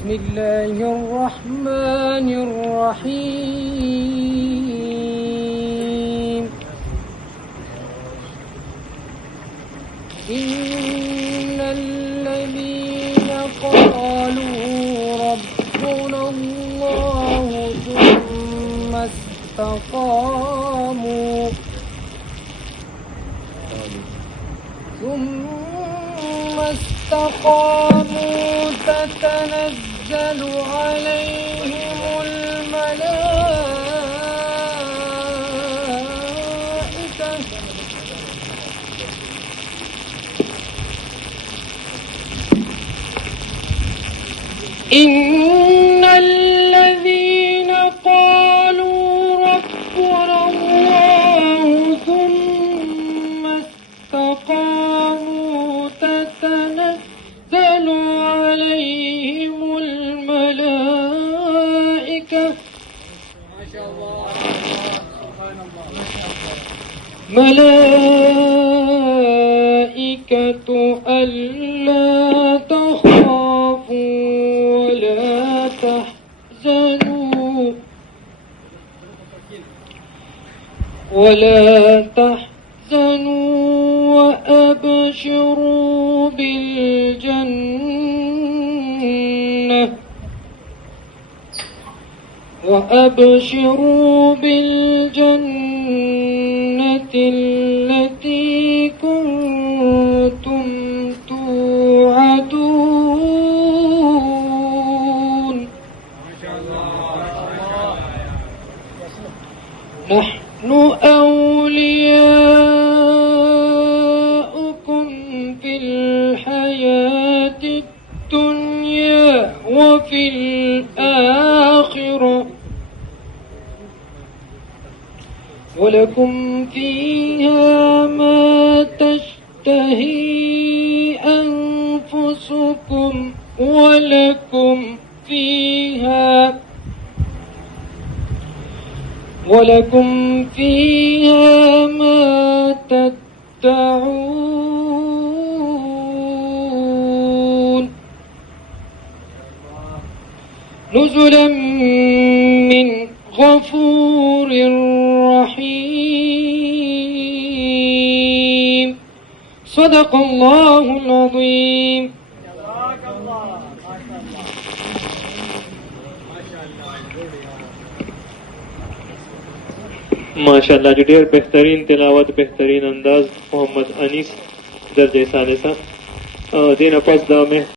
بسم الله الرحمن الرحيم. إن الذين قالوا ربنا الله ثم استقاموا تتنزل عليهم الملائكة إن الذين قالوا ربنا الله ثم استقاموا تتنزل عليهم الملائكة ما شاء الله سبحان الله ما شاء الله ملائكة ألا تخافوا ولا تحزنوا وأبشروا بالجنة التي كنتم توعدون. نحن أولياؤكم في الحياة الدنيا وفي الآخرة ولكم فيها ما تشتهي أنفسكم ولكم فيها ما تدعون. نزلا من غفور رحيم. صدق الله العظيم. माशाअल्लाह जो ढेर बेहतरीन तिलावत बेहतरीन अंदाज मोहम्मद अनीस दर्जे सालिसा दिन पस में